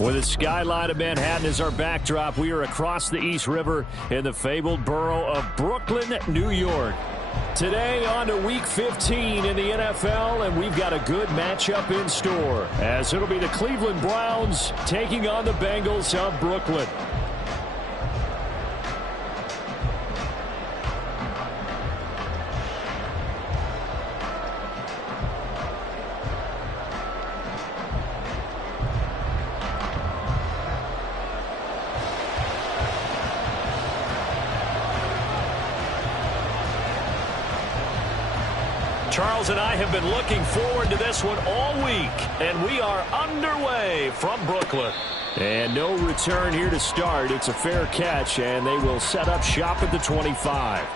With the skyline of Manhattan as our backdrop, we are across the East River in the fabled borough of Brooklyn, New York. Today on to Week 15 in the NFL, and we've got a good matchup in store, as it'll be the Cleveland Browns taking on the Bengals of Brooklyn. Charles and I have been looking forward to this one all week, and we are underway from Brooklyn. And no return here to start. It's a fair catch, and they will set up shop at the 25.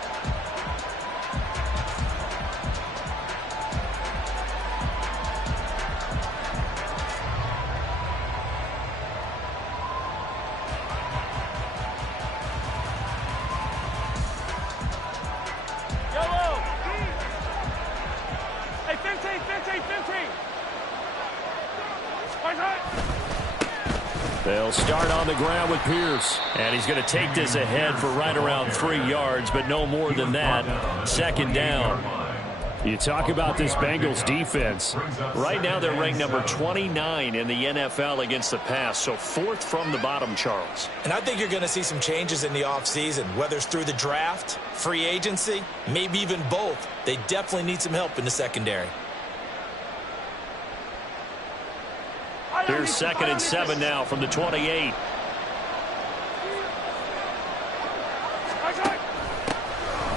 They'll start on the ground with Pierce. And he's going to take this ahead for right around 3 yards, but no more than that. Second down. You talk about this Bengals defense. Right now they're ranked number 29 in the NFL against the pass, so fourth from the bottom, Charles. And I think you're going to see some changes in the offseason, whether it's through the draft, free agency, maybe even both. They definitely need some help in the secondary. Here's 2nd and 7 now from the 28.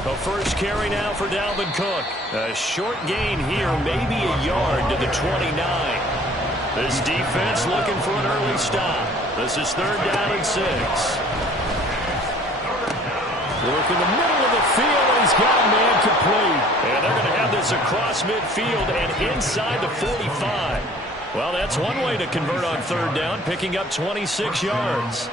The first carry now for Dalvin Cook. A short gain here, maybe a yard to the 29. This defense looking for an early stop. This is 3rd down and 6. Work in the middle of the field, and he's got a man complete. And they're going to have this across midfield and inside the 45. Well, that's one way to convert on 3rd down, picking up 26 yards.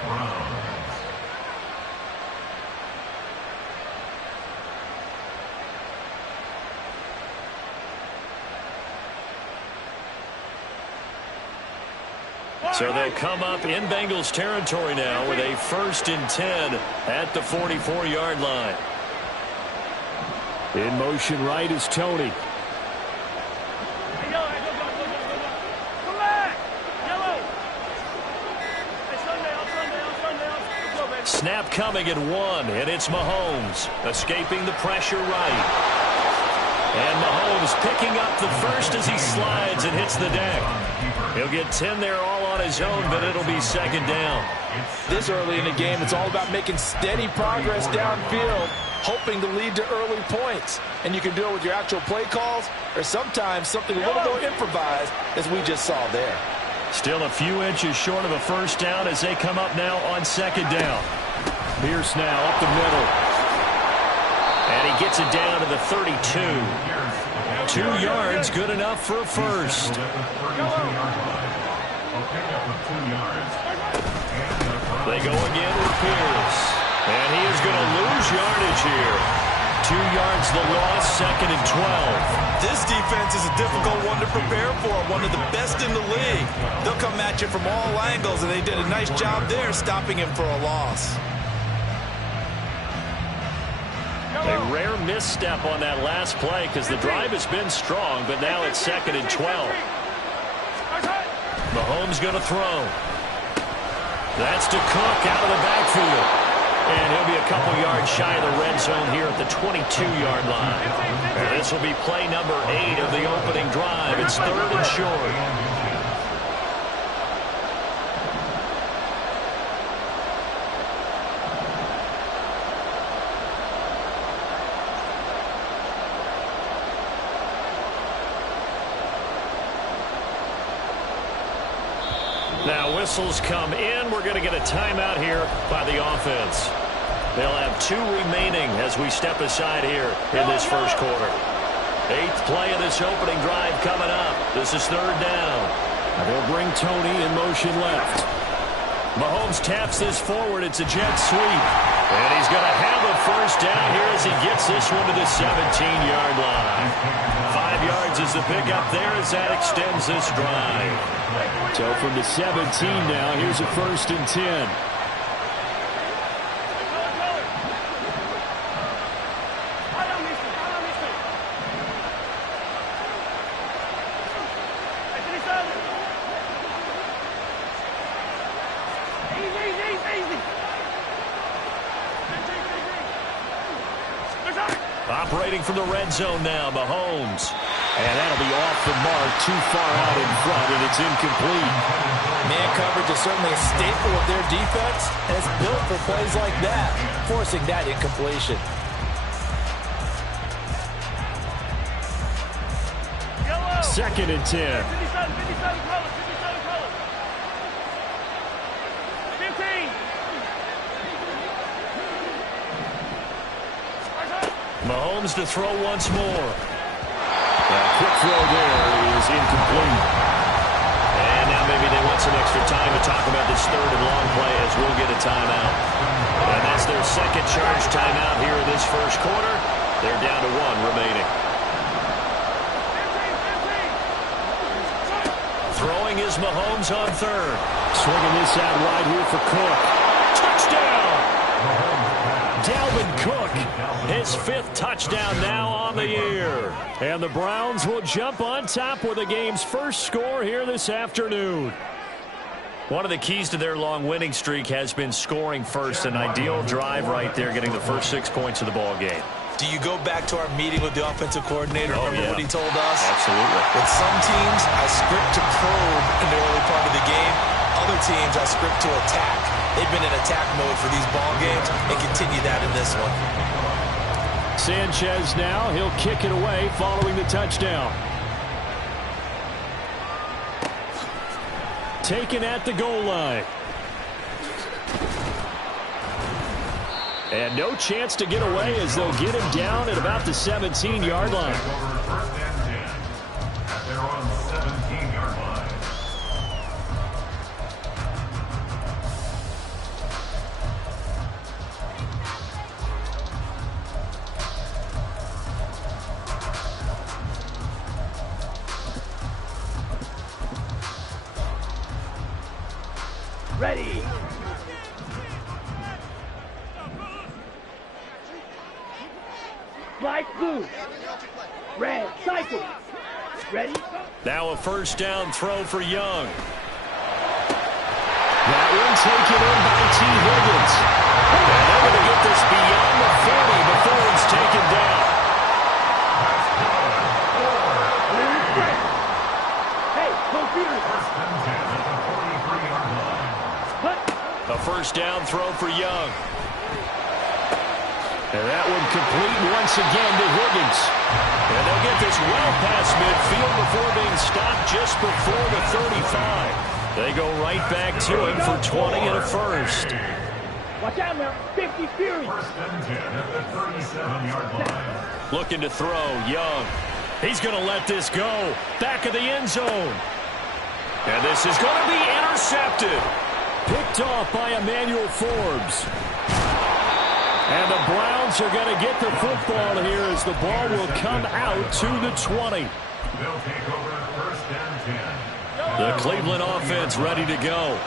So they'll come up in Bengals territory now with a 1st and 10 at the 44-yard line. In motion right is Tony. Snap coming at 1, and it's Mahomes escaping the pressure right. And Mahomes picking up the first as he slides and hits the deck. He'll get 10 there all on his own, but it'll be 2nd down. This early in the game, it's all about making steady progress downfield, hoping to lead to early points. And you can do it with your actual play calls or sometimes something a little more improvised, as we just saw there. Still a few inches short of a 1st down as they come up now on 2nd down. Pierce now up the middle. And he gets it down to the 32. 2 yards, good enough for a 1st. They go again with Pierce. And he is going to lose yardage here. 2 yards the loss, 2nd and 12. This defense is a difficult one to prepare for, one of the best in the league. They'll come at you from all angles, and they did a nice job there stopping him for a loss. A rare misstep on that last play because the drive has been strong, but now it's 2nd and 12. Mahomes going to throw. That's to Cook out of the backfield. And he'll be a couple yards shy of the red zone here at the 22-yard line. And this will be play number 8 of the opening drive. It's 3rd and short. Now whistles come in. We're going to get a timeout here by the offense. They'll have 2 remaining as we step aside here in this first quarter. 8th play of this opening drive coming up. This is 3rd down. They'll bring Tony in motion left. Mahomes taps this forward. It's a jet sweep. And he's going to have a first down here as he gets this one to the 17-yard line. 5 yards is the pickup there as that extends this drive. So from the 17 now, here's a 1st and 10. Operating from the red zone now, Mahomes. And that'll be off the mark, too far out in front, and it's incomplete. Man coverage is certainly a staple of their defense, and it's built for plays like that, forcing that incompletion. Second and 10. Mahomes to throw once more. That quick throw there is incomplete. And now maybe they want some extra time to talk about this 3rd and long play as we'll get a timeout. And that's their second charge timeout here in this 1st quarter. They're down to 1 remaining. Throwing is Mahomes on 3rd. Swinging this out wide here for Cook. Touchdown! Dalvin Cook, his 5th touchdown now on the year. And the Browns will jump on top with the game's first score here this afternoon. One of the keys to their long winning streak has been scoring first. An ideal drive right there, getting the first 6 points of the ball game. Do you go back to our meeting with the offensive coordinator? Remember what he told us? Absolutely. With some teams, I script to probe in the early part of the game. Other teams, I script to attack. They've been in attack mode for these ball games and continue that in this one. Sanchez now, he'll kick it away following the touchdown. Taken at the goal line. And no chance to get away as they'll get him down at about the 17-yard line. They're on the 17-yard line. Ready. Light blue. Red. Cycle. Ready. Now a first down throw for Young. That one taken in by T. Higgins. And they're going to get this beyond the 40 before it's taken down. Hey, go Peters. A first down throw for Young. And that one complete once again to Higgins. And they'll get this well past midfield before being stopped just before the 35. They go right back to him for 20 and a first. Watch out now. 50 Fury. First and 10 at the 37-yard line. Looking to throw, Young. He's going to let this go. Back of the end zone. And this is going to be intercepted. Picked off by Emmanuel Forbes. And the Browns are going to get the football here as the ball will come out to the 20. They'll take over first and 10. The Cleveland offense ready to go.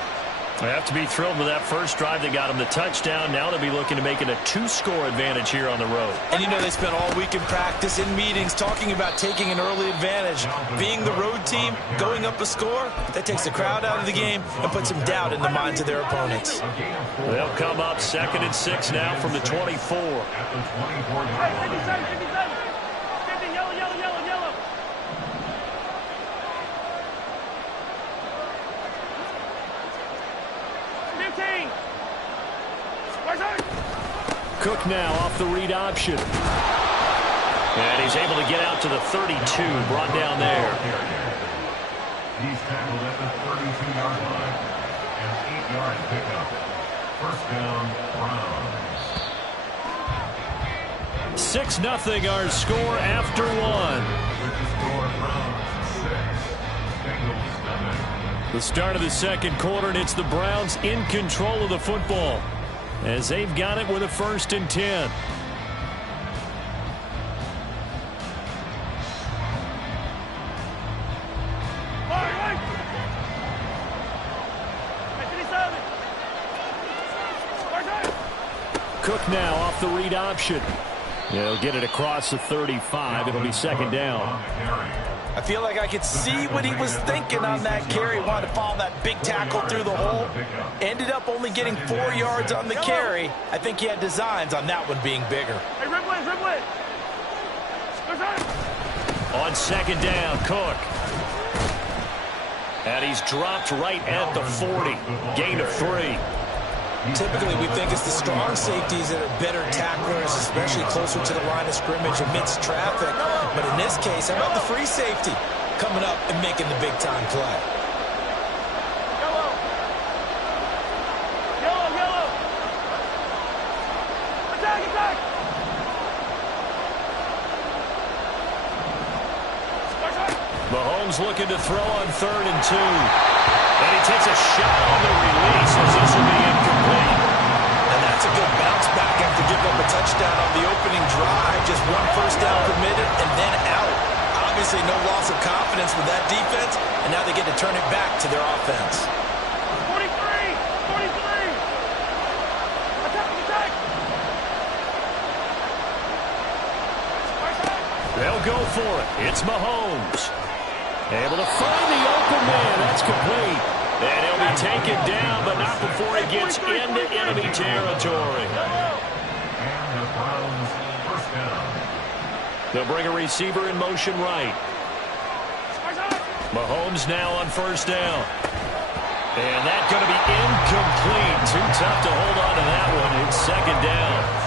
They have to be thrilled with that first drive that got them the touchdown. Now they'll be looking to make it a 2-score advantage here on the road. And you know they spent all week in practice, in meetings, talking about taking an early advantage. Being the road team, going up a score, that takes the crowd out of the game and puts some doubt in the minds of their opponents. They'll come up 2nd and 6 now from the 24. At the 24-yard line. 50, yellow, yellow, yellow, yellow. Cook now off the read option. And he's able to get out to the 32, brought down there. He's tackled at the 32-yard line. An 8-yard pickup. First down, Browns. 6-0 our score after one. With the score, Browns 6, Bengals 7. The start of the second quarter, and it's the Browns in control of the football as they've got it with a 1st and 10. Cook now off the read option. He'll get it across the 35. It'll be 2nd down. I feel like I could see what he was thinking on that carry. Wanted to follow that big tackle through the hole. Ended up only getting 4 yards on the carry. I think he had designs on that one being bigger. Hey, Rimwood. On 2nd down, Cook. And he's dropped right at the 40. Gain of 3. Typically, we think it's the strong safeties that are better tacklers, especially closer to the line of scrimmage amidst traffic. But in this case, how about the free safety coming up and making the big-time play? Yellow. Attack. Mahomes looking to throw on 3rd and 2. And he takes a shot on the release as this will be incomplete. And that's a good bounce back after giving up a touchdown on the opening drive. Just 1 first down permitted and then out. Obviously no loss of confidence with that defense, and now they get to turn it back to their offense. 43. Attack. They'll go for it. It's Mahomes. Able to find the open man. That's complete. And he'll be taken down, but not before he gets into enemy territory. And the Browns 1st down. They'll bring a receiver in motion right. Mahomes now on 1st down. And that's going to be incomplete. Too tough to hold on to that one. It's 2nd down.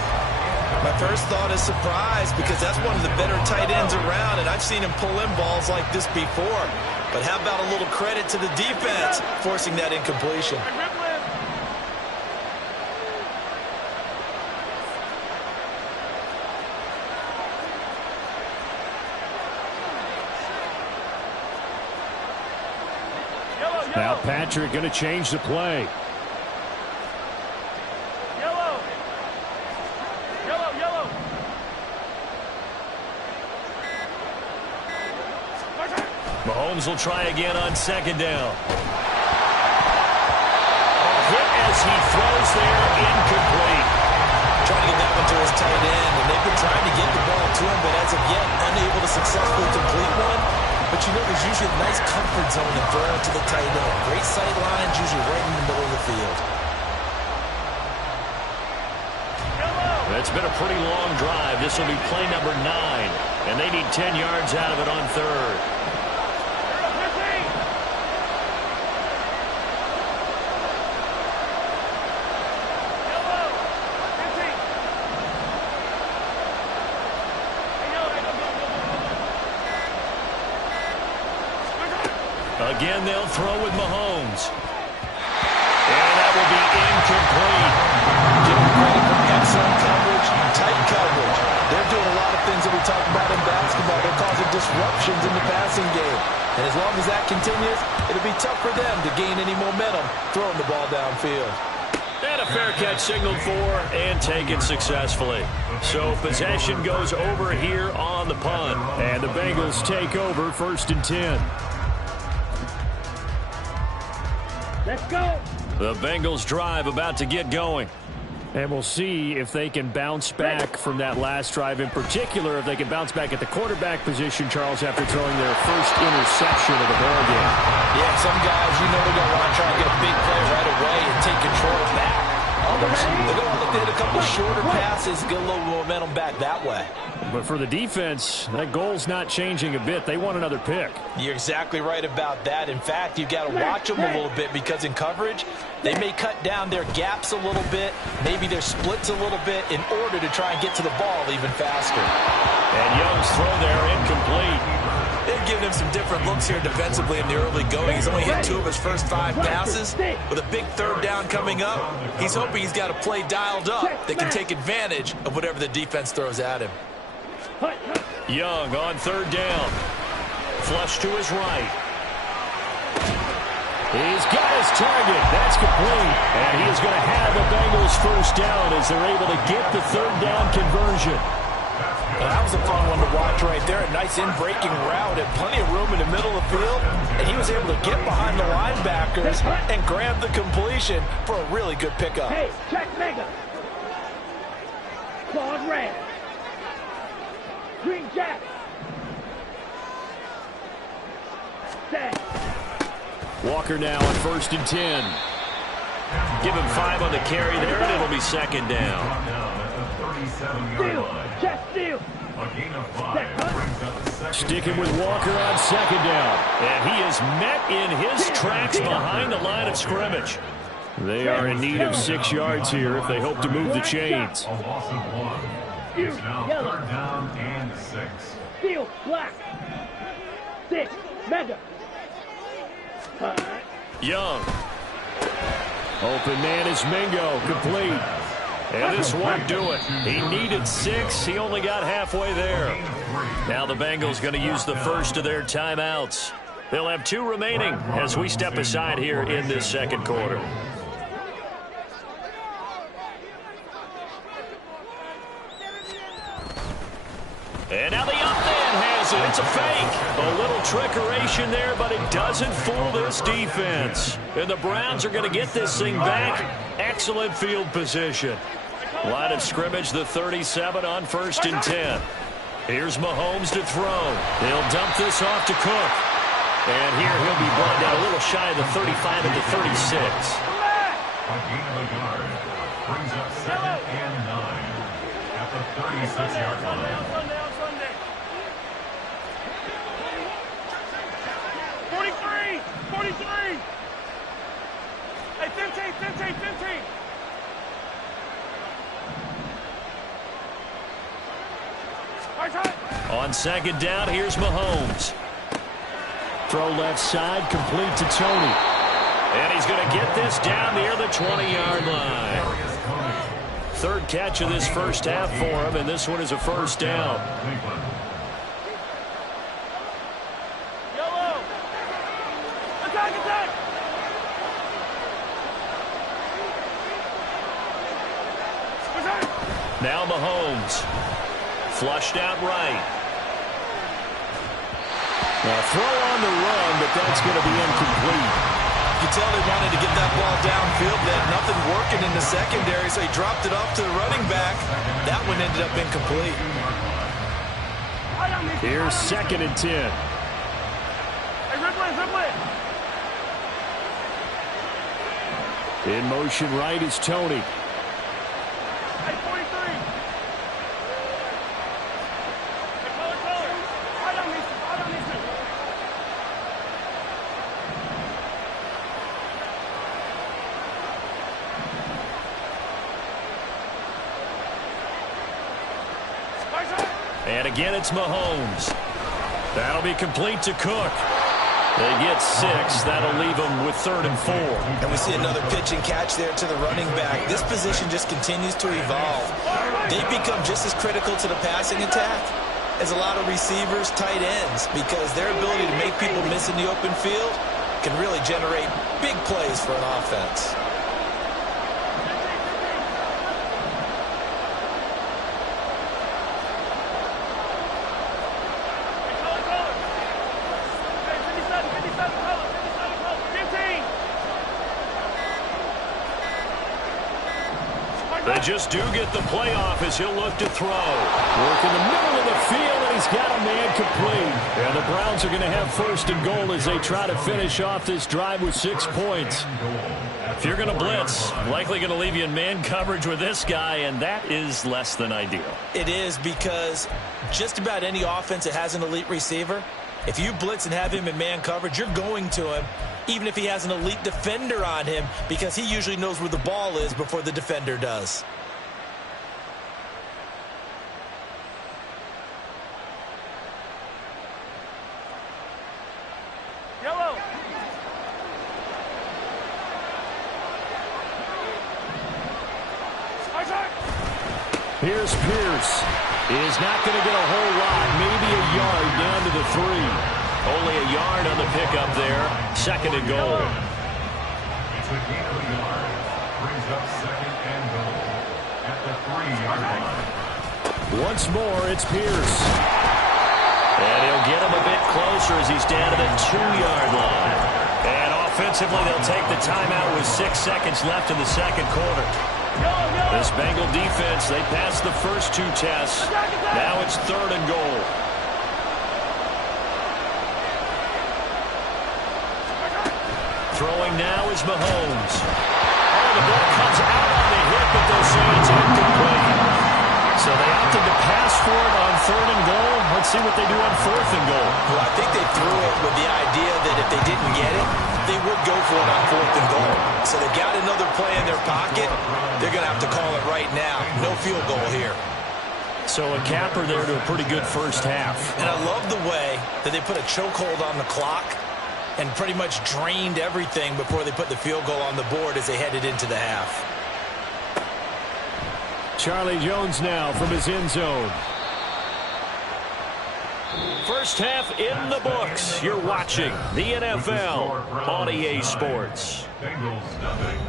My first thought is surprise, because that's one of the better tight ends around, and I've seen him pull in balls like this before. But how about a little credit to the defense forcing that incompletion? Now Patrick going to change the play. Yellow. Mahomes will try again on 2nd down. A hit as he throws there, incomplete. Trying to get that one to his tight end, and they've been trying to get the ball to him, but as of yet, unable to successfully complete one. But you know, there's usually a nice comfort zone in throwing to the tight end. Great sight lines, usually right in the middle of the field. It's been a pretty long drive. This will be play number 9, and they need 10 yards out of it on 3rd. Again, they'll throw with Mahomes. And that will be incomplete. Give them credit for excellent coverage, tight coverage. They're doing a lot of things that we talk about in basketball. They're causing disruptions in the passing game. And as long as that continues, it'll be tough for them to gain any momentum throwing the ball downfield. And a fair catch signaled for and taken successfully. So possession goes over here on the punt. And the Bengals take over 1st and 10. Let's go. The Bengals drive about to get going. And we'll see if they can bounce back from that last drive. In particular, if they can bounce back at the quarterback position, Charles, after throwing their first interception of the ball game. Yeah, some guys, you know, they're going to want to try and get a big play right away and take control back. Others, they're going to look to hit a couple shorter passes, get a little momentum back that way. But for the defense, that goal's not changing a bit. They want another pick. You're exactly right about that. In fact, you've got to watch them a little bit, because in coverage, they may cut down their gaps a little bit, maybe their splits a little bit, in order to try and get to the ball even faster. And Young's throw there incomplete. They've given him some different looks here defensively in the early going. He's only hit 2 of his first 5 passes. With a big 3rd down coming up, he's hoping he's got a play dialed up that can take advantage of whatever the defense throws at him. Young on 3rd down. Flush to his right. He's got his target. That's complete. And he is going to have the Bengals first down as they're able to get the third down conversion. That was a fun one to watch right there. A nice in-breaking route and plenty of room in the middle of the field. And he was able to get behind the linebackers and grab the completion for a really good pickup. Hey, check mega. Claude red. Green jack. Set. Walker now on 1st and 10. Give him 5 on the carry there, and it'll be 2nd down. Steal. Check steal. Sticking with Walker on 2nd down. And he is met in his tracks behind the line of scrimmage. They are in need of 6 yards here if they hope to move the chains. A loss of 1. It's now 3rd down and 6. Steal. Black. 6. Mega. Young. Open man is Mingo. Complete. And this won't do it. He needed 6. He only got halfway there. Now the Bengals going to use the first of their timeouts. They'll have 2 remaining as we step aside here in this second quarter. And now the up man has it. It's a fake. A little trickeration there, but it doesn't fool this defense. And the Browns are going to get this thing back. Excellent field position. Line of scrimmage, the 37 on 1st and 10. Here's Mahomes to throw. He'll dump this off to Cook. And here he'll be brought down a little shy of the 35 at the 36. A gain of a yard. Brings up 2nd and 9 at the 36-yard line. 43! 43! Hey, 15, 15, 15! On 2nd down, here's Mahomes. Throw left side, complete to Tony. And he's going to get this down near the 20-yard line. 3rd catch of this first half for him, and this one is a first down. Yellow! Attack, attack! Now Mahomes. Flushed out right. Now throw on the run, but that's going to be incomplete. You can tell they wanted to get that ball downfield. They had nothing working in the secondary, so he dropped it off to the running back. That one ended up incomplete. Here's 2nd and 10. Hey, Ripley! In motion right is Tony. Hey, 43! Hey, color! Right on these two! And again, it's Mahomes. That'll be complete to Cook. They get 6. That'll leave them with 3rd and 4. And we see another pitch and catch there to the running back. This position just continues to evolve. They become just as critical to the passing attack as a lot of receivers, tight ends, because their ability to make people miss in the open field can really generate big plays for an offense. They just do get the playoff as he'll look to throw. Work in the middle of the field, and he's got a man complete. And the Browns are going to have 1st and goal as they try to finish off this drive with 6 points. If you're going to blitz, likely going to leave you in man coverage with this guy, and that is less than ideal. It is, because just about any offense that has an elite receiver, if you blitz and have him in man coverage, you're going to him, even if he has an elite defender on him, because he usually knows where the ball is before the defender does. Yellow! Here's Pierce. Is not going to get a whole lot, maybe a yard down to the 3. Only a yard on the pickup there. 2nd and goal. the gain of a yard. Brings up second and goal at the 3-yard line. Once more, it's Pierce. And he'll get him a bit closer as he's down to the 2-yard line. And offensively, they'll take the timeout with 6 seconds left in the second quarter. This Bengal defense, they passed the first 2 tests. Now it's 3rd and goal. Throwing now is Mahomes. Oh, the ball comes out on the hit, but they'll say it's incomplete. So they opted to pass for it on 3rd and goal. Let's see what they do on 4th and goal. Well, I think they threw it with the idea that if they didn't get it, they would go for it on 4th and goal. So they got another play in their pocket. They're going to have to call it right now. No field goal here. So a capper there to a pretty good first half. And I love the way that they put a chokehold on the clock and pretty much drained everything before they put the field goal on the board as they headed into the half. Charlie Jones now from his end zone. First half in the books. You're watching the NFL on EA Sports. Bengals nothing.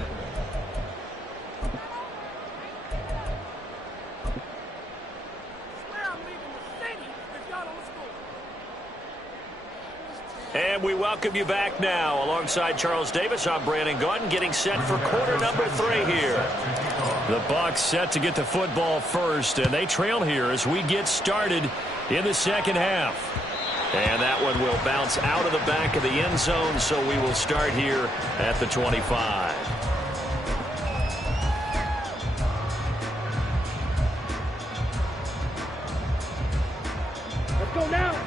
And we welcome you back now. Alongside Charles Davis, I'm Brandon Gaudin, getting set for quarter number 3 here. The Bucs set to get the football first, and they trail here as we get started in the second half. And that one will bounce out of the back of the end zone, so we will start here at the 25.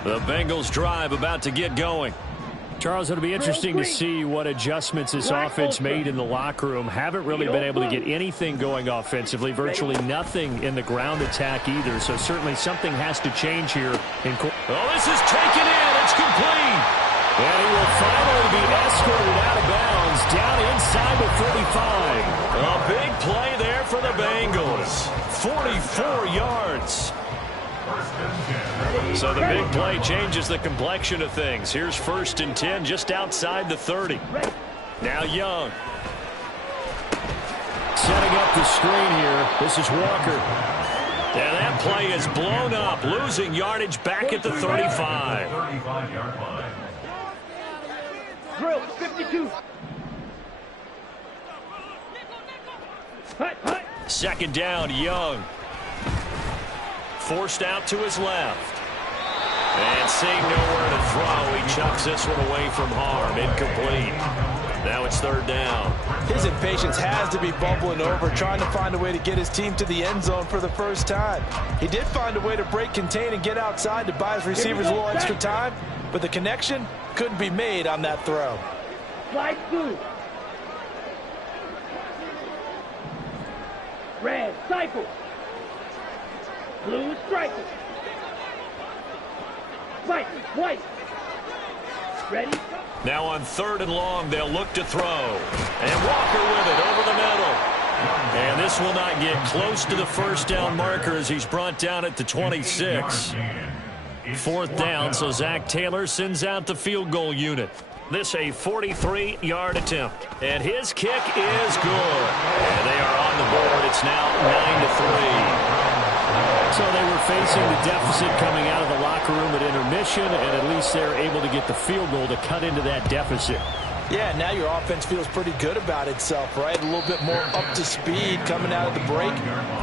The Bengals drive about to get going. Charles, it'll be interesting to see what adjustments this offense made in the locker room. Haven't really been able to get anything going offensively. Virtually nothing in the ground attack either. So certainly something has to change here. Oh, this is taken in. It's complete. And he will finally be escorted out of bounds down inside the 45. A big play there for the Bengals. 44 yards. So the big play changes the complexion of things. Here's 1st and 10 just outside the 30. Now Young. Setting up the screen here. This is Walker. And that play is blown up, losing yardage back at the 35. 35-yard line. Drill, 52. Second down, Young. Forced out to his left. And seeing nowhere to throw, he chucks this one away from harm. Incomplete. Now it's 3rd down. His impatience has to be bubbling over, trying to find a way to get his team to the end zone for the first time. He did find a way to break contain and get outside to buy his receivers a little extra time, but the connection couldn't be made on that throw. Slide through. Red, cycle. Blue, striker. White. Ready? Now on 3rd and long, they'll look to throw. And Walker with it over the middle. And this will not get close to the first down marker as he's brought down at the 26. 4th down, so Zach Taylor sends out the field goal unit. This a 43-yard attempt. And his kick is good. And they are on the board. It's now 9-3. So they were facing the deficit coming out of the locker room at intermission, and at least they're able to get the field goal to cut into that deficit. Yeah, now your offense feels pretty good about itself, right? A little bit more up to speed coming out of the break.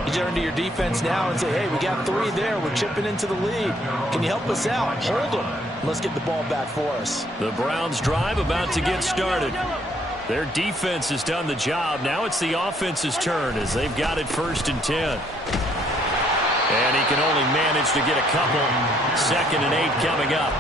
You turn to your defense now and say, hey, we got 3 there. We're chipping into the lead. Can you help us out? Hold them. Let's get the ball back for us. The Browns drive about to get started. Their defense has done the job. Now it's the offense's turn as they've got it 1st and 10. And he can only manage to get a couple. 2nd and 8 coming up.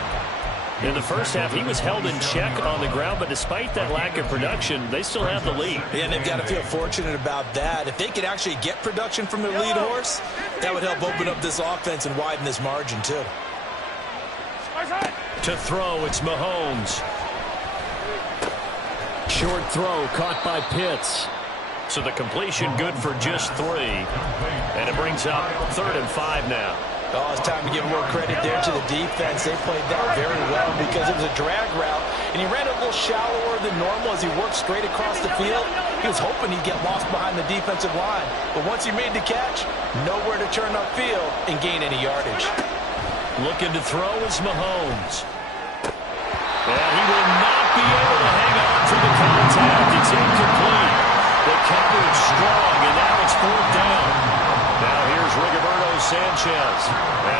In the first half, he was held in check on the ground, but despite that lack of production, they still have the lead. Yeah, and they've got to feel fortunate about that. If they could actually get production from their lead horse, that would help open up this offense and widen this margin, too. To throw, it's Mahomes. Short throw caught by Pitts. So the completion good for just 3. And it brings up 3rd and 5 now. Oh, it's time to give a little credit there to the defense. They played that very well because it was a drag route, and he ran a little shallower than normal as he worked straight across the field. He was hoping he'd get lost behind the defensive line, but once he made the catch, nowhere to turn upfield and gain any yardage. Looking to throw is Mahomes. And he will not be able to hang on through the contact. It's incomplete. The coverage strong, and now it's 4th down. Now here's Rigoberto Sanchez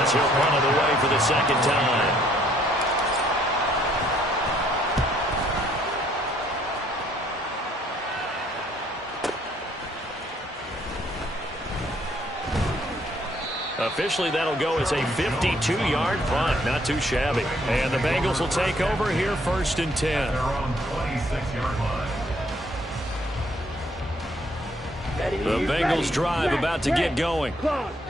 as he'll punt it away for the 2nd time. Officially, that'll go as a 52-yard punt. Not too shabby. And the Bengals will take over here 1st and 10. The Bengals drive about to get going.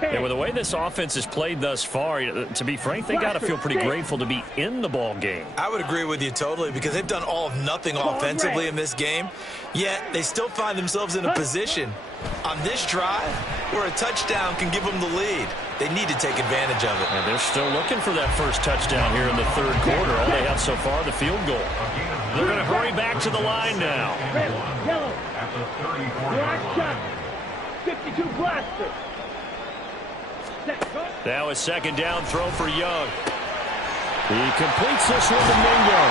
And with the way this offense has played thus far, to be frank, they got to feel pretty grateful to be in the ball game. I would agree with you totally because they've done all of nothing offensively in this game, yet they still find themselves in a position on this drive where a touchdown can give them the lead. They need to take advantage of it. And they're still looking for that first touchdown here in the 3rd quarter. All they have so far, the field goal. They're going to hurry back to the line now. Red, yellow, black shot, 52 blaster. Now a 2nd down throw for Young. He completes this one to Mingo.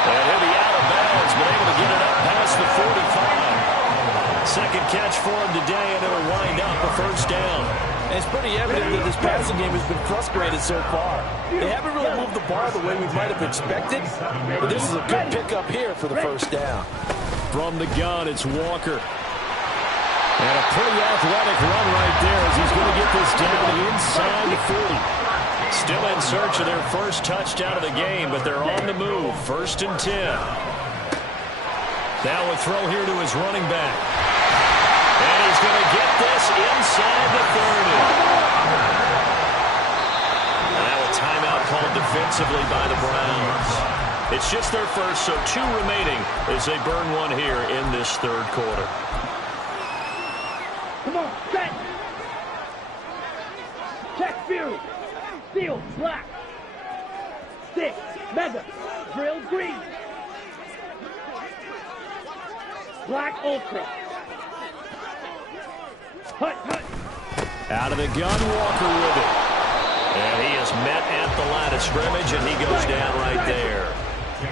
And he'll be out of bounds, but able to get it up past the 45. 2nd catch for him today, and it'll wind up a 1st down. And it's pretty evident that this passing game has been frustrated so far. They haven't really moved the ball the way we might have expected, but this is a good pickup here for the 1st down. From the gun, it's Walker. And a pretty athletic run right there as he's going to get this down inside the 40. Still in search of their first touchdown of the game, but they're on the move. 1st and 10. Now a throw here to his running back. And he's going to get this inside the 30. And now a timeout called defensively by the Browns. It's just their first, so 2 remaining as they burn one here in this 3rd quarter. Come on, set. Check view. Steel, black. Stick, mega. Drill, green. Black, ultra. Hut, hut. Out of the gun, Walker with it. And he is met at the line of scrimmage, and he goes down right there.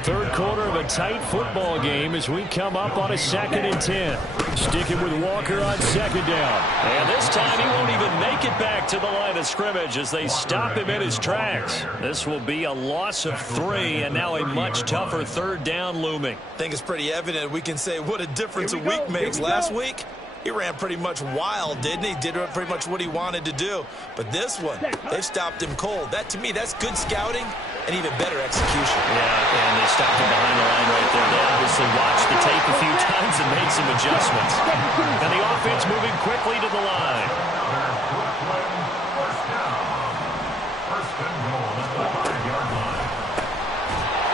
3rd quarter of a tight football game as we come up on a 2nd and 10. Sticking with Walker on 2nd down. And this time he won't even make it back to the line of scrimmage as they stop him in his tracks. This will be a loss of 3 and now a much tougher 3rd down looming. I think it's pretty evident we can say what a difference a week makes. Last week, he ran pretty much wild, didn't he? Did pretty much what he wanted to do. But this one, they've stopped him cold. That, to me, that's good scouting and even better execution. Yeah, and they stopped him behind the line right there. They obviously watched the tape a few times and made some adjustments. And the offense moving quickly to the line.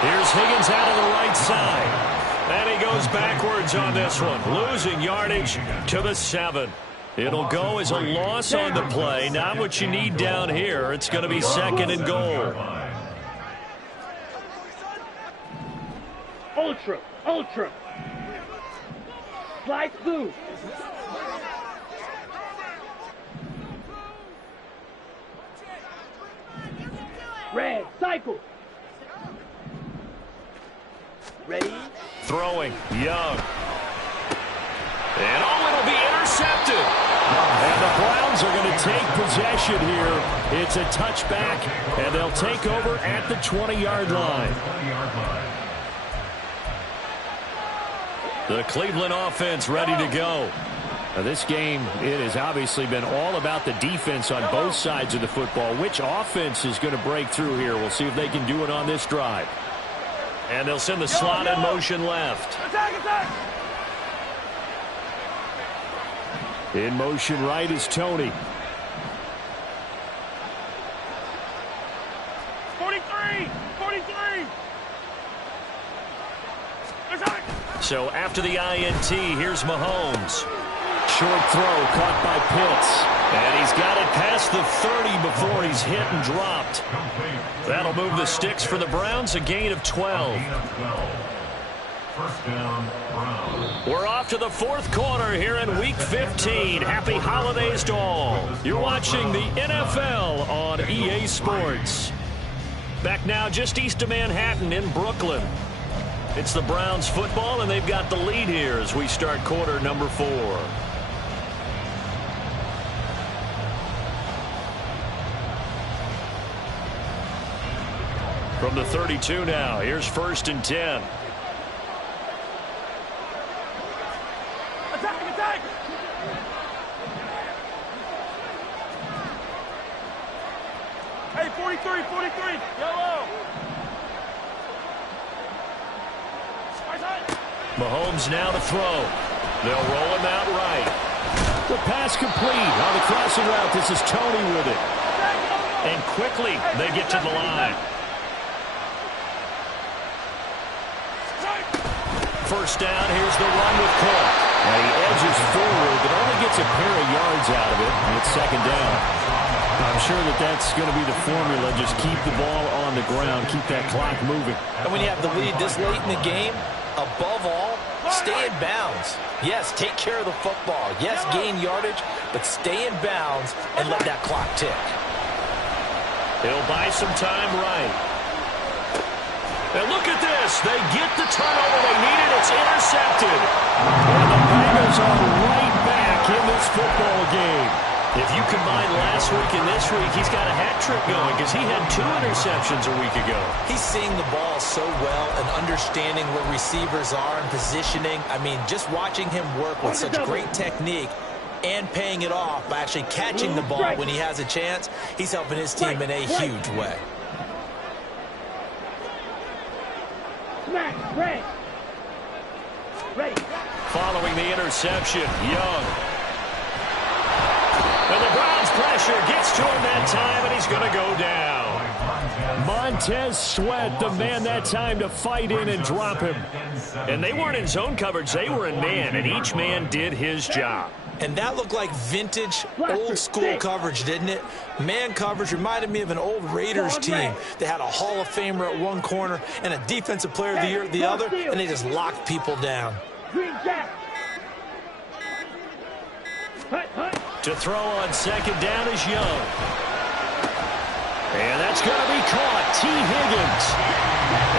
Here's Higgins out of the right side. And he goes backwards on this one, losing yardage to the 7. It'll go as a loss on the play. Not what you need down here. It's going to be 2nd and goal. Ultra, ultra. Slide through. Red, cycle. Ready? Throwing, Young. And it'll be intercepted. And the Browns are going to take possession here. It's a touchback, and they'll take over at the 20-yard line. The Cleveland offense ready to go. Now this game, it has obviously been all about the defense on both sides of the football. Which offense is going to break through here? We'll see if they can do it on this drive. And they'll send the slot in motion left. Attack, attack. In motion right is Tony. 43, 43. Attack. So after the INT, here's Mahomes. Short throw caught by Pitts. And he's got it past the 30 before he's hit and dropped. That'll move the sticks for the Browns, a gain of 12. First down, Browns. We're off to the fourth quarter here in Week 15. Happy holidays to all. You're watching the NFL on EA Sports. Back now just east of Manhattan in Brooklyn. It's the Browns football, and they've got the lead here as we start quarter number 4. From the 32 now, here's 1st and 10. Attack! Hey, 43, yellow. Mahomes now to throw. They'll roll him out right. The pass complete on the crossing route. This is Tony with it. And quickly they get to the line. First down, here's the run with Cook. And he edges forward, but only gets a pair of yards out of it. And it's 2nd down. I'm sure that's going to be the formula. Just keep the ball on the ground, keep that clock moving. And when you have the lead this late in the game, above all, stay in bounds. Yes, take care of the football. Yes, gain yardage, but stay in bounds and let that clock tick. He'll buy some time right. And look at this. They get the turnover they needed. It's intercepted. And the Bengals are right back in this football game. If you combine last week and this week, he's got a hat trick going because he had 2 interceptions a week ago. He's seeing the ball so well and understanding where receivers are and positioning. I mean, just watching him work with such great technique and paying it off by actually catching the ball when he has a chance, he's helping his team in a huge way. Following the interception, Young. And the Browns pressure gets to him that time, and he's going to go down. Montez Sweat, the man that time to fight in and drop him. And they weren't in zone coverage. They were in man, and each man did his job. And that looked like vintage, old-school coverage, didn't it? Man coverage reminded me of an old Raiders team. They had a Hall of Famer at one corner and a Defensive Player of the Year at the other, and they just locked people down. To throw on 2nd down is Young. And that's going to be caught. T. Higgins.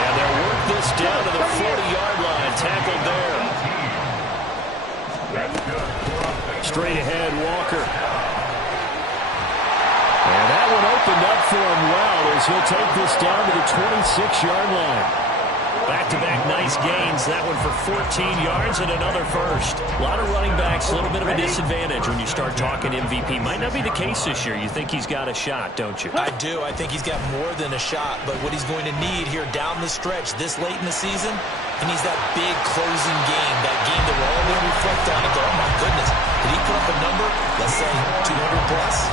And they'll work this down to the 40-yard line. Tackled there. Straight ahead, Walker. And that one opened up for him well as he'll take this down to the 26-yard line. Back-to-back nice gains. That one for 14 yards and another first. A lot of running backs, a little bit of a disadvantage when you start talking MVP. Might not be the case this year. You think he's got a shot, don't you? I do. I think he's got more than a shot. But what he's going to need here down the stretch this late in the season, he needs that big closing game, that game that we're all going to reflect on and go, oh, my goodness, did he put up a number, let's say 200-plus?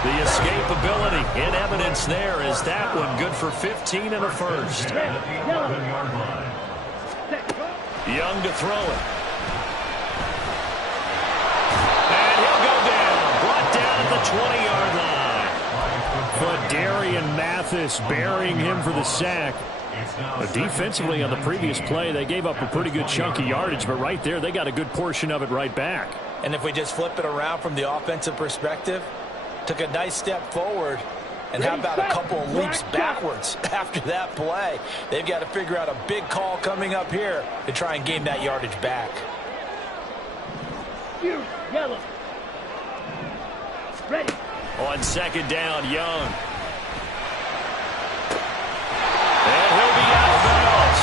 The escapability in evidence there is that one good for 15 and a first. Young to throw it. And he'll go down. Brought down at the 20-yard line. But Darian Mathis burying him for the sack. Defensively on the previous play, they gave up a pretty good chunk of yardage, but right there they got a good portion of it right back. And if we just flip it around from the offensive perspective, took a nice step forward, and how about a couple of leaps backwards after that play? They've got to figure out a big call coming up here to try and gain that yardage back. Yellow. Ready. On 2nd down, Young. And he'll be out of bounds.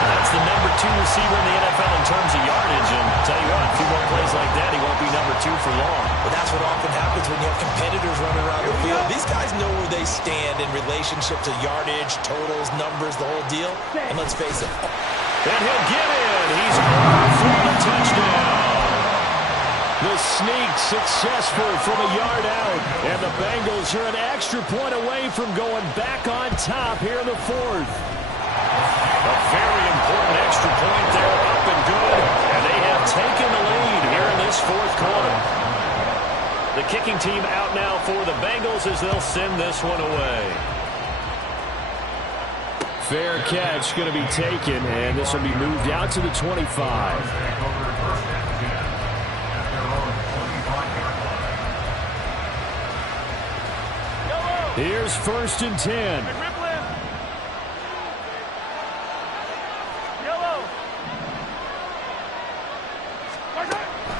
That's the number 2 receiver in the NFL in terms of yardage. And I'll tell you what, a few more plays like that, he won't be number 2 for long. But that's what often happens when you have competitors running around the field. These guys know where they stand in relationship to yardage, totals, numbers, the whole deal. And let's face it. And he'll get in. He's off for the touchdown. The sneak successful from a yard out. And the Bengals are an extra point away from going back on top here in the 4th. A very important extra point there, up and good. And they have taken the lead here in this 4th quarter. The kicking team out now for the Bengals as they'll send this one away. Fair catch going to be taken, and this will be moved out to the 25. Here's 1st and 10.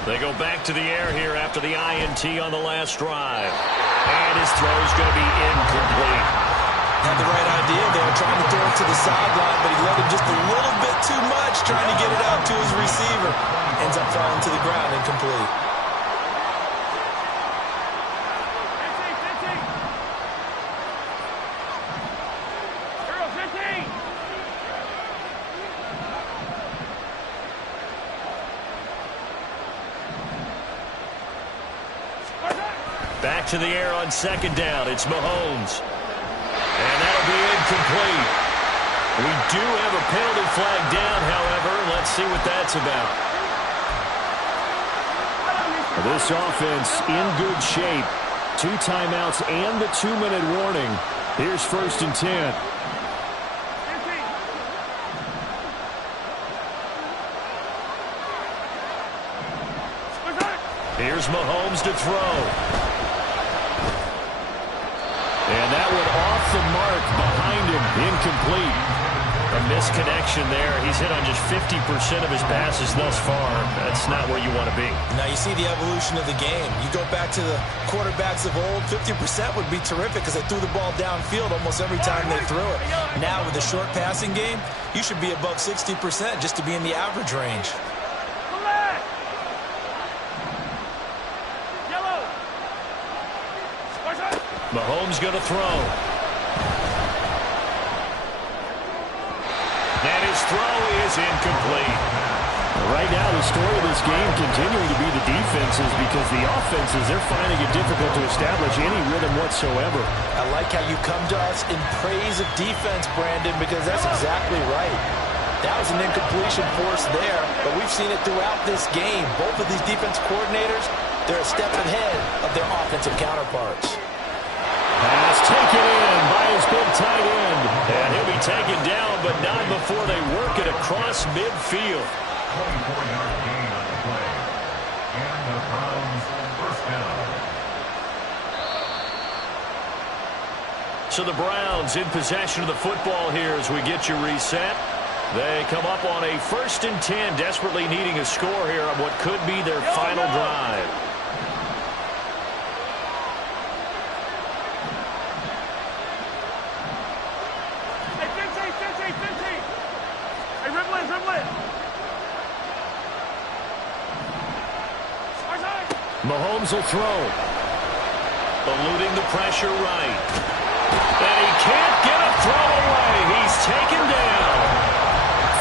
They go back to the air here after the INT on the last drive. And his throw's going to be incomplete. Had the right idea there, trying to throw it to the sideline, but he let him just a little bit too much, trying to get it out to his receiver. Ends up falling to the ground, incomplete. Back to the air on 2nd down. It's Mahomes. And that'll be incomplete. We do have a penalty flag down, however. Let's see what that's about. This offense in good shape. 2 timeouts and the 2-minute warning. Here's 1st and 10. Here's Mahomes to throw. And that one off the mark behind him, incomplete. A misconnection there. He's hit on just 50% of his passes thus far. That's not where you want to be. Now you see the evolution of the game. You go back to the quarterbacks of old, 50% would be terrific because they threw the ball downfield almost every time they threw it. Now with the short passing game, you should be above 60% just to be in the average range. Mahomes going to throw. And his throw is incomplete. Right now, the story of this game continuing to be the defenses because the offenses, they're finding it difficult to establish any rhythm whatsoever. I like how you come to us in praise of defense, Brandon, because that's exactly right. That was an incompletion force there, but we've seen it throughout this game. Both of these defense coordinators, they're a step ahead of their offensive counterparts. Pass taken in by his big tight end. And he'll be taken down, but not before they work it across midfield. 24-yard gain on the play. And the Browns 1st down. So the Browns in possession of the football here as we get you reset. They come up on a 1st and 10, desperately needing a score here on what could be their final drive. Mahomes will throw. Eluding the pressure right. And he can't get a throw away. He's taken down.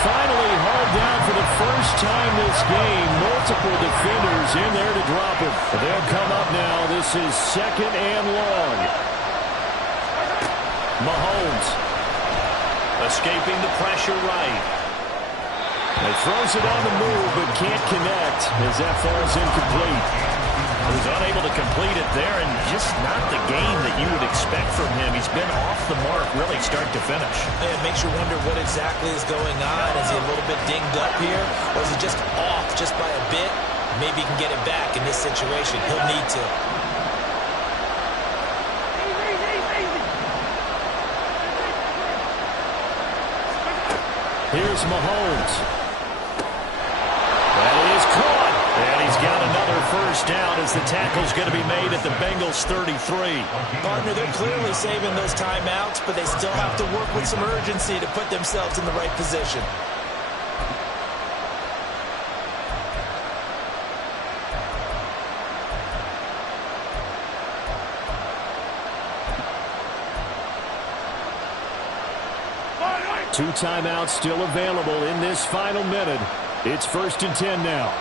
Finally hauled down for the first time this game. Multiple defenders in there to drop him. They'll come up now. This is 2nd and long. Mahomes escaping the pressure right. He throws it on the move but can't connect as that falls incomplete. He's unable to complete it there, and just not the game that you would expect from him. He's been off the mark really start to finish. It makes you wonder what exactly is going on. Is he a little bit dinged up here, or is he just off just by a bit? Maybe he can get it back in this situation. He'll need to. Here's Mahomes. That is caught. And he's got another first down as the tackle's going to be made at the Bengals 33. Partner, they're clearly saving those timeouts, but they still have to work with some urgency to put themselves in the right position. Two timeouts still available in this final minute. It's 1st and 10 now.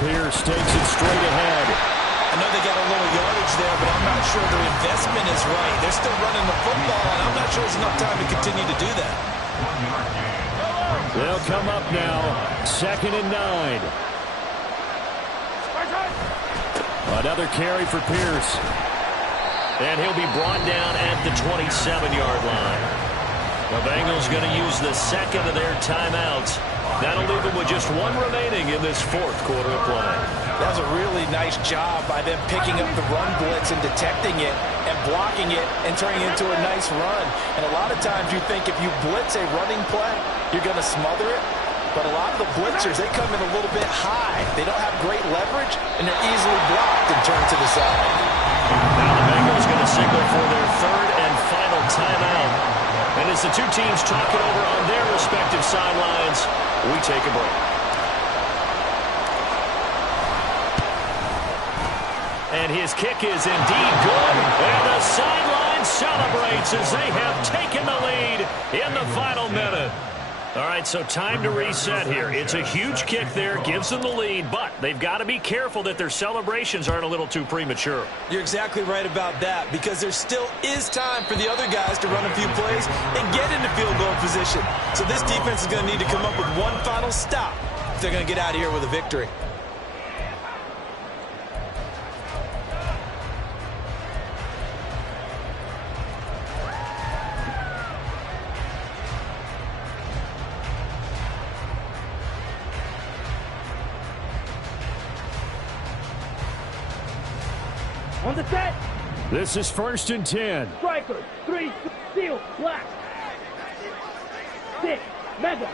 Pierce takes it straight ahead. I know they got a little yardage there, but I'm not sure their investment is right. They're still running the football, and I'm not sure there's enough time to continue to do that. They'll come up now. 2nd and 9. Another carry for Pierce. And he'll be brought down at the 27-yard line. The Bengals going to use the second of their timeouts. That'll leave them with just one remaining in this 4th quarter of play. That was a really nice job by them picking up the run blitz and detecting it and blocking it and turning it into a nice run. And a lot of times you think if you blitz a running play, you're going to smother it. But a lot of the blitzers, they come in a little bit high. They don't have great leverage, and they're easily blocked and turned to the side. Now the Bengals going to signal for their 3rd and final timeout. And as the two teams talk it over on their respective sidelines, we take a break. And his kick is indeed good. And the sideline celebrates as they have taken the lead in the final minute. All right, so time to reset here. It's a huge kick there, gives them the lead, but they've got to be careful that their celebrations aren't a little too premature. You're exactly right about that, because there still is time for the other guys to run a few plays and get into field goal position. So this defense is going to need to come up with one final stop if they're going to get out of here with a victory. On the set. This is 1st and 10. Striker. 3. Seal. Black. 6. Mega.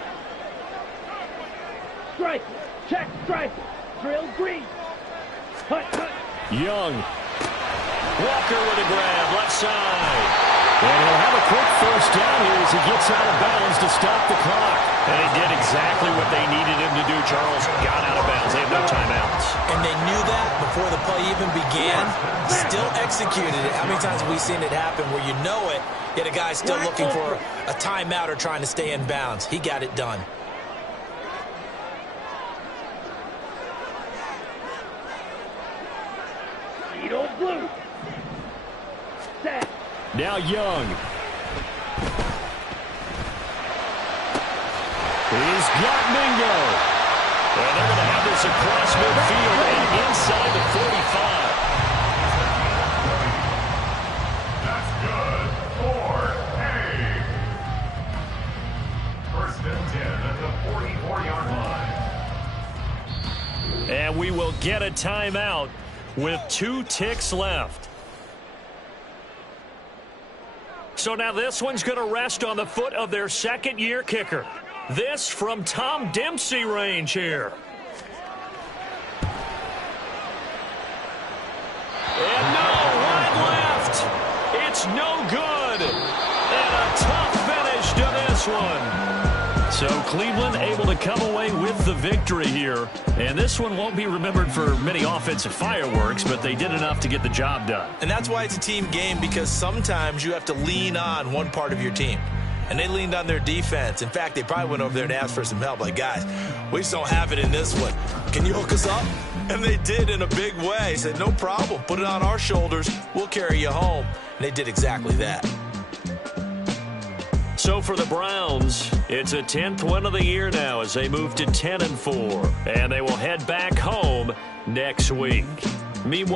Striker. Check. Striker. Drill. Green. Hut. Young. Walker with a grab. Left side. And he'll have a quick 1st down here as he gets out of bounds to stop the clock. And he did exactly what they needed him to do, Charles. Got out of bounds. They have no timeouts. And they knew that before the play even began. Still executed it. How many times have we seen it happen where you know it, yet a guy's still looking for a timeout or trying to stay in bounds? He got it done. Edo blue. Set. Now Young. He's got Mingo. And they're going to have this across midfield and inside the 45. That's good for Hay. 1st and 10 at the 44-yard line. And we will get a timeout with 2 ticks left. So now this one's going to rest on the foot of their 2nd-year kicker. This from Tom Dempsey range here. And no, right left. It's no good. And a tough finish to this one. So Cleveland able to come away with the victory here. And this one won't be remembered for many offensive fireworks, but they did enough to get the job done. And that's why it's a team game, because sometimes you have to lean on one part of your team. And they leaned on their defense. In fact, they probably went over there and asked for some help. Like, guys, we just don't have it in this one. Can you hook us up? And they did in a big way. Said, no problem. Put it on our shoulders. We'll carry you home. And they did exactly that. So for the Browns, it's a 10th win of the year now as they move to 10-4. And they will head back home next week. Meanwhile,